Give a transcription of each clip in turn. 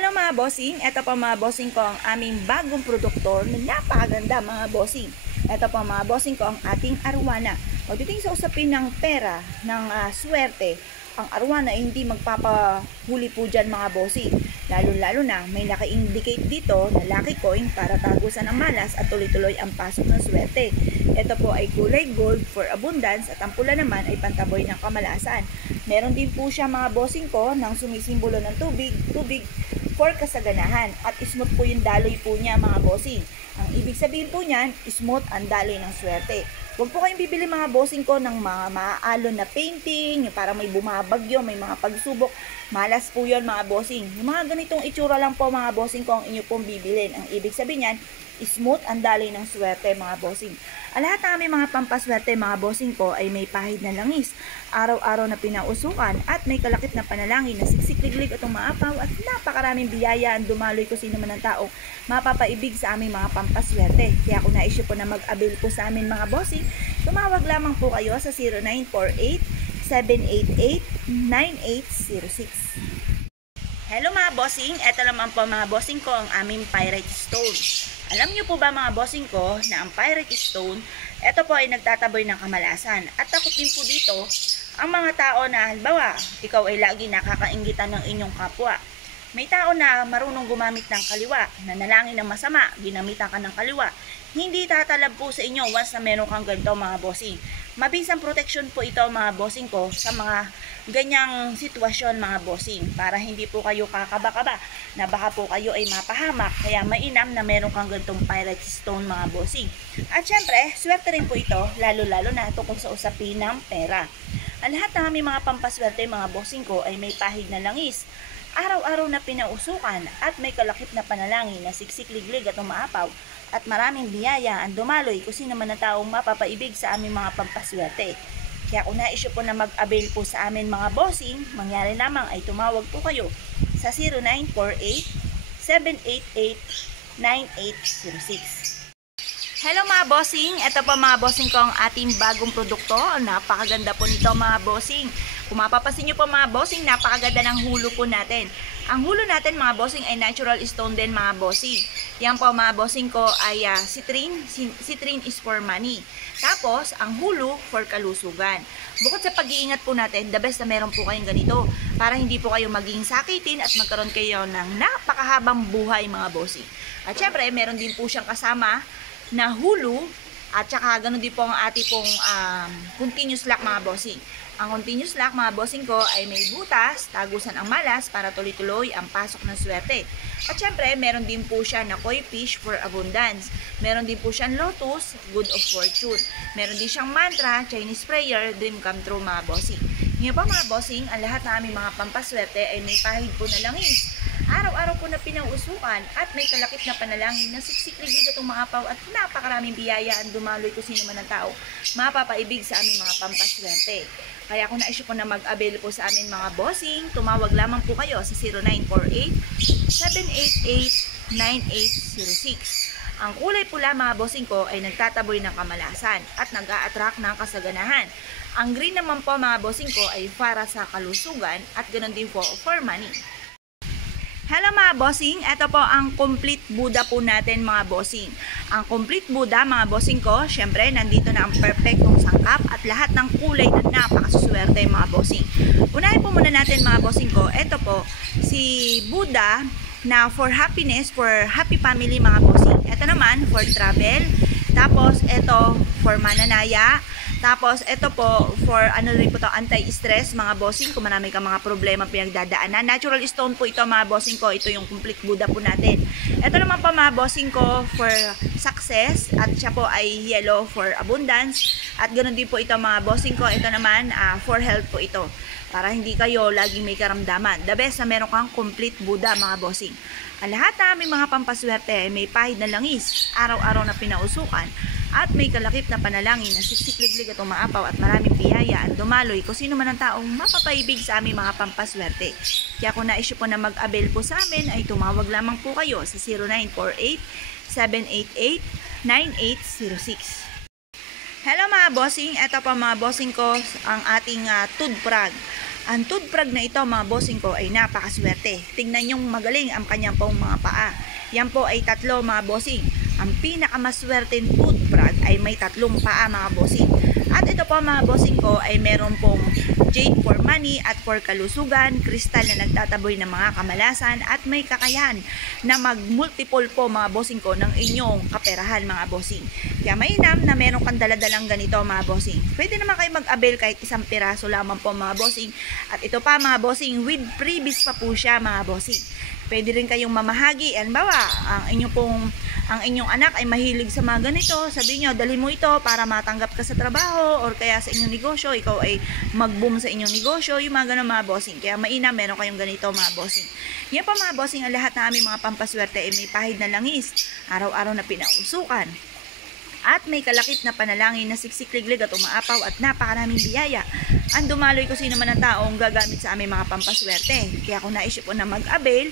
Hello mga bossing, ito po mga bossing ko ang aming bagong produkto na napakaganda mga bossing. Ito po mga bossing ko ang ating arwana. Pagdating sa usapin ng pera, ng swerte, ang arwana ay hindi magpapahuli po dyan mga bossing. Lalo na may naka-indicate dito na lucky coin para tagusan ang malas at tuloy-tuloy ang pasok ng swerte. Ito po ay kulay gold for abundance at ang pula naman ay pantaboy ng kamalasan. Meron din po siya mga bossing ko ng sumisimbolo ng tubig for kasaganahan at smooth po yung daloy po niya mga bossing. Ang ibig sabihin po niyan, smooth ang daloy ng swerte. Huwag po kayong bibili mga bossing ko ng mga maaalon na painting, yung parang may bumabagyo, may mga pagsubok. Malas po yun mga bossing. Yung mga ganitong itsura lang po mga bossing ko ang inyo pong bibilin. Ang ibig sabihin niyan, smooth ang daloy ng swerte mga bossing. Ang lahat ng aming mga pampaswerte mga bossing ko ay may pahid na langis, araw-araw na pinausukan at may kalakip na panalangin na siksik-liglig at umaapaw at napakaraming biyaya ang dumaloy ko sino man ang tao mapapaibig sa aming mga pampaswerte. Kaya kung naisyo po na mag-avail po sa amin mga bossing, tumawag lamang po kayo sa 0948-788-9806. Hello mga bossing, eto naman po mga bossing ko ang aming pyrite stone. Alam niyo po ba mga bossing ko na ang pyrite stone, ito po ay nagtataboy ng kamalasan. At takot din po dito ang mga tao na halimbawa, ikaw ay lagi nakakainggitan ng inyong kapwa. May tao na marunong gumamit ng kaliwa, nanalangin ng masama, ginamitan ka ng kaliwa. Hindi tatalab po sa inyo once na meron kang ganito mga bossing. Mabisang protection po ito mga bossing ko sa mga ganyang sitwasyon mga bossing para hindi po kayo kakaba-kaba na baka po kayo ay mapahamak. Kaya mainam na meron kang ganitong pyrite stone mga bossing. At syempre, swerte rin po ito lalo-lalo na tungkol sa usapin ng pera. Ang lahat ng aming mga pampaswerte mga bossing ko ay may pahid na langis, araw-araw na pinausukan at may kalakip na panalangin na siksik-liglig at umaapaw at maraming biyaya ang dumaloy kung sino man ang taong mapapaibig sa aming mga pampaswerte. Kaya kung naisyo po na mag-avail po sa amin mga bossing, mangyari lamang ay tumawag po kayo sa 0948-788-9806. Hello mga bossing, ito po mga bossing ko ang ating bagong produkto. Napakaganda po nito mga bossing. Kung mapapasin nyo po mga bossing, napakaganda ng hulo po natin. Ang hulo natin mga bossing ay natural stone din mga bossing. Yan po mga bossing ko ay citrine. Citrine is for money. Tapos, ang hulo for kalusugan. Bukod sa pag-iingat po natin, the best na meron po kayong ganito para hindi po kayo maging sakitin at magkaroon kayo ng napakahabang buhay mga bossing. At syempre, meron din po siyang kasama na hulo at saka ganun din po ang ating pong continuous lock mga bossing. Ang continuous lock mga bossing ko ay may butas, tagusan ang malas para tuloy-tuloy ang pasok ng swerte. At syempre, meron din po siya na koi fish for abundance. Meron din po siyang lotus, good of fortune. Meron din siyang mantra, Chinese prayer, dream come true mga bossing. Ngayon pa mga bossing, ang lahat ng aming mga pampaswerte ay may pahid po na langis. Araw-araw po na pinausukan at may kalakip na panalangin na siksik-liglig at umaapaw at napakaraming biyaya ang dumaloy kung sino man ang tao mapapaibig sa aming mga pampaswerte. Kaya kung naisyo po na mag-avail po sa amin mga bossing, tumawag lamang po kayo sa 0948-788-9806. Ang kulay pula mga bossing ko ay nagtataboy ng kamalasan at nag-a-attract ng kasaganahan. Ang green naman po mga bossing ko ay para sa kalusugan at ganoon din po for money. Hello mga bossing, ito po ang complete Buddha po natin mga bossing. Ang complete Buddha mga bossing ko, syempre nandito na ang perfectong sangkap at lahat ng kulay na napakaswerte mga bossing. Unahin po muna natin mga bossing ko, ito po si Buddha na for happiness, for happy family mga bossing. Ito naman for travel, tapos ito for mananaya. Tapos, ito po, for ano rin po ito, anti-stress, mga bossing, kung marami ka mga problema pinagdadaanan. Natural stone po ito, mga bossing ko. Ito yung complete Buddha po natin. Ito naman po, mga bossing ko, for success. At siya po ay yellow for abundance. At ganoon din po ito, mga bossing ko. Ito naman, for health po ito. Para hindi kayo laging may karamdaman. The best na meron kang complete Buddha, mga bossing. Ang lahat na aming mga pampaswerte ay may pahid na langis, araw-araw na pinausukan, at may kalakip na panalangin na siksik-liglig at umaapaw at maraming biyaya at dumaloy kung sino man ang taong mapapaibig sa aming mga pampaswerte. Kaya kung naisyo po na mag-avail po sa amin ay tumawag lamang po kayo sa 0948-788-9806. Hello mga bossing, eto pa mga bossing ko ang ating toothbrag. Ang toothbrush na ito mga bossing ko ay napakaswerte. Tingnan yung magaling ang kanyang pong mga paa. Yan po ay tatlo mga bossing. Ang pinakamaswerteng toothbrush ay may tatlong paa mga bossing. At ito po mga bossing ko ay meron pong jade for money at for kalusugan, kristal na nagtataboy ng mga kamalasan at may kakayahan na mag-multiple po mga bossing ko ng inyong kaperahan mga bossing. Kaya mainam na meron kang daladalang ganito mga bossing. Pwede naman kayo mag-avail kahit isang piraso lamang po mga bossing. At ito pa mga bossing, with freebies pa po siya mga bossing. Pwede rin kayong mamahagi. Halimbawa, ang inyong anak ay mahilig sa mga ganito. Sabihin nyo, dali mo ito para matanggap ka sa trabaho or kaya sa inyong negosyo, ikaw ay mag-boom sa inyong negosyo, yung mga ganun mga bossing. Kaya mainam, meron kayong ganito mga bossing. Yan pa mga bossing, ang lahat ng aming mga pampaswerte ay may pahid na langis, araw-araw na pinausukan. At may kalakip na panalangin na siksik-liglig at umaapaw at napakaraming biyaya. Ang dumaloy ko sino man ang taong gagamit sa aming mga pampaswerte. Kaya kung naisip po na mag-avail,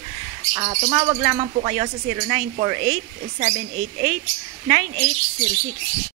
tumawag lamang po kayo sa 0948-788-9806.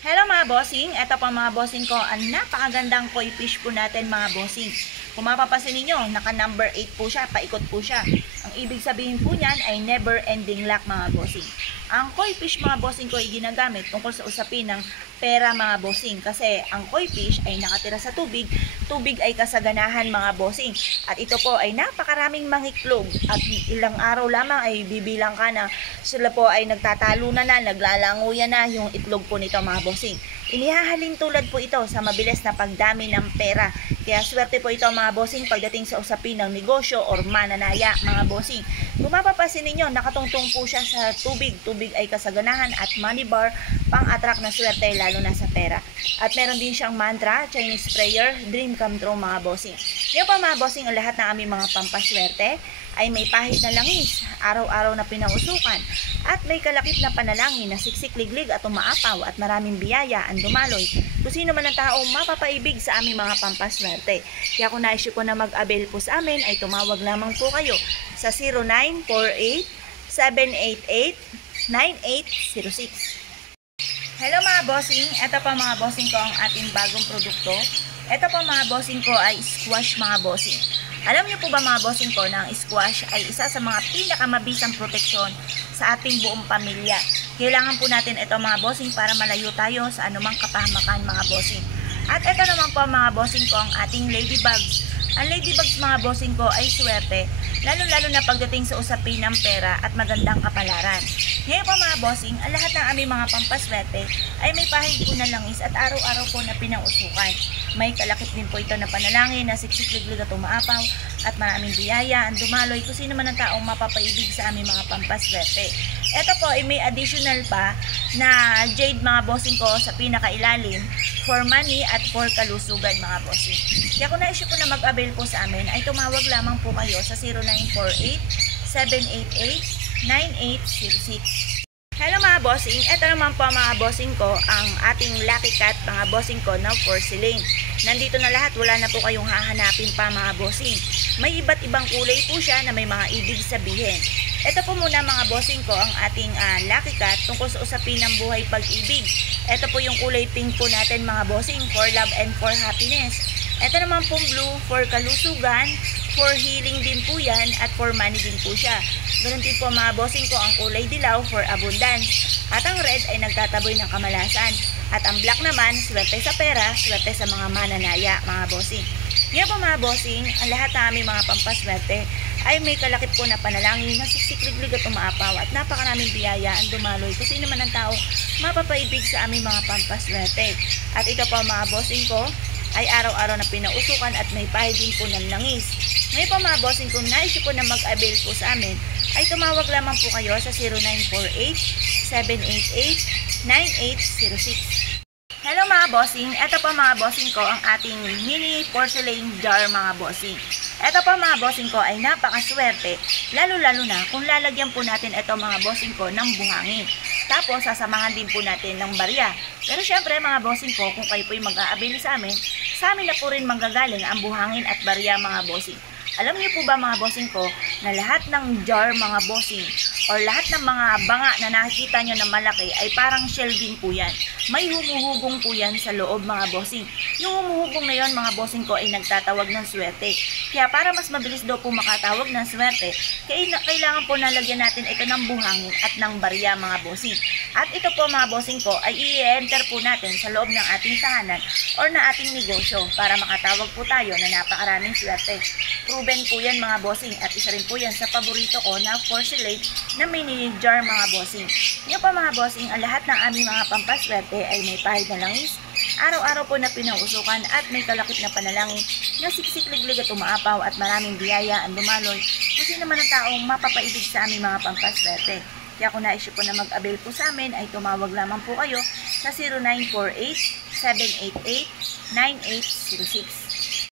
Hello mga bossing, eto po mga bossing ko, ang napakagandang koi fish po natin mga bossing. Kung mapapasin ninyo, naka number 8 po siya, paikot po siya. Ang ibig sabihin po niyan ay never ending luck mga bossing. Ang koi fish mga bossing ko ay ginagamit tungkol sa usapin ng pera mga bossing. Kasi ang koi fish ay nakatira sa tubig, tubig ay kasaganahan mga bossing. At ito po ay napakaraming mangiklog at ilang araw lamang ay bibilang ka na sila po ay nagtatalunan na, naglalanguyan na yung itlog po nito mga bossing. Inihahalin tulad po ito sa mabilis na pagdami ng pera. Kaya swerte po ito mga bossing pagdating sa usapin ng negosyo or mananaya mga bossing. Kung mapapasin ninyo, nakatungtong po siya sa tubig. Tubig ay kasaganahan at money bar, pang-attract na swerte lalo na sa pera. At meron din siyang mantra, Chinese prayer, dream come true mga bossing. Yan pa mga bossing, ang lahat ng aming mga pampaswerte ay may pahid na langis, araw-araw na pinausukan, at may kalakip na panalangin na siksik-liglig at umaapaw at maraming biyaya ang dumaloy. Kung sino man ang taong mapapaibig sa aming mga pampaswerte. Kaya kung naisip ko na mag-avail po sa amin, ay tumawag lamang po kayo sa 0948-788-9806. Hello mga bossing, ito pa mga bossing ko ang ating bagong produkto. Ito pa mga bossing ko ay squash mga bossing. Alam niyo po ba mga bossing ko na ang squash ay isa sa mga pinakamabisang proteksyon sa ating buong pamilya. Kailangan po natin ito mga bossing para malayo tayo sa anumang kapahamakan mga bossing. At ito naman po mga bossing ko ang ating ladybugs. Ang ladybugs mga bossing ko ay swerte, lalo-lalo na pagdating sa usapin ng pera at magandang kapalaran. Ngayon po mga bossing, ang lahat ng aming mga pampaswerte ay may pahid po na langis at araw-araw po na pinausukan. May kalakip din po ito na panalangin na siksik-liglig at umaapaw at maraming biyaya ang dumaloy kung sino man ang taong mapapaibig sa aming mga pampaswerte. Ito po ay may additional pa na jade mga bossing ko sa pinakailalim for money at for kalusugan mga bossing. Kaya kung naisip po na mag-avail po sa amin ay tumawag lamang po kayo sa 0948-788-9806. Hello mga bossing, ito naman po mga bossing ko ang ating Lucky Cat mga bossing ko na porcelain. Nandito na lahat, wala na po kayong hahanapin pa mga bossing. May iba't ibang kulay po siya na may mga ibig sabihin. Ito po muna mga bossing ko ang ating Lucky Cat tungkol sa usapin ng buhay pag-ibig. Ito po yung kulay pink po natin mga bossing for love and for happiness. Ito naman pong blue for kalusugan, for healing din po yan at for money din po siya. Ganun din po mga bossing ko ang kulay dilaw for abundance. At ang red ay nagtataboy ng kamalasan. At ang black naman, swerte sa pera, swerte sa mga mananaya mga bossing. Ngayon po mga bossing, ang lahat ng aming mga pampaswerte ay may kalakip po na panalangin na siksik-liglig at umaapaw at napakaraming biyaya ang dumaloy kung sino man ang tao mapapaibig sa aming mga pampaswerte. At ito po mga bossing ko ay araw-araw na pinausukan at may pahid din po ng langis. Ngayon po mga bossing, kung naisip po na mag-avail po sa amin, ay tumawag lamang po kayo sa 0948-788-9806. Hello mga bossing, ito po mga bossing ko ang ating mini porcelain jar mga bossing. Ito po mga bossing ko ay napakaswerte, lalo-lalo na kung lalagyan po natin ito mga bossing ko ng buhangin. Tapos sasamahan din po natin ng barya. Pero syempre mga bossing ko, kung kayo po yung mag-a-avail sa amin na po rin manggagaling ang buhangin at barya mga bossing. Alam niyo po ba mga bossing ko na lahat ng jar mga bossing or lahat ng mga banga na nakikita nyo na malaki ay parang shell din po yan. May humuhugong po yan sa loob mga bossing. Yung humuhugong na yon mga bossing ko ay nagtatawag ng swerte. Kaya para mas mabilis daw po makatawag ng swerte, kailangan po nalagyan natin ito ng buhangin at ng barya mga bossing. At ito po mga bossing ko ay i-enter po natin sa loob ng ating tahanan or na ating negosyo para makatawag po tayo na napakaraming swerte. Proven po yan mga bossing at isa rin po yan sa paborito ko na porcelain na mini jar mga bossing. Ngayon pa mga bossing, ang lahat ng aming mga pampaswerte ay may pahid na langis, araw-araw po na pinauusukan at may kalakip na panalangin na siksik-liglig at umaapaw at maraming biyaya ang dumaloy kung sino naman ang taong mapapaibig sa aming mga pampaswerte. Kaya kung naisip po na mag-avail po sa amin ay tumawag lamang po kayo sa 0948-788-9806.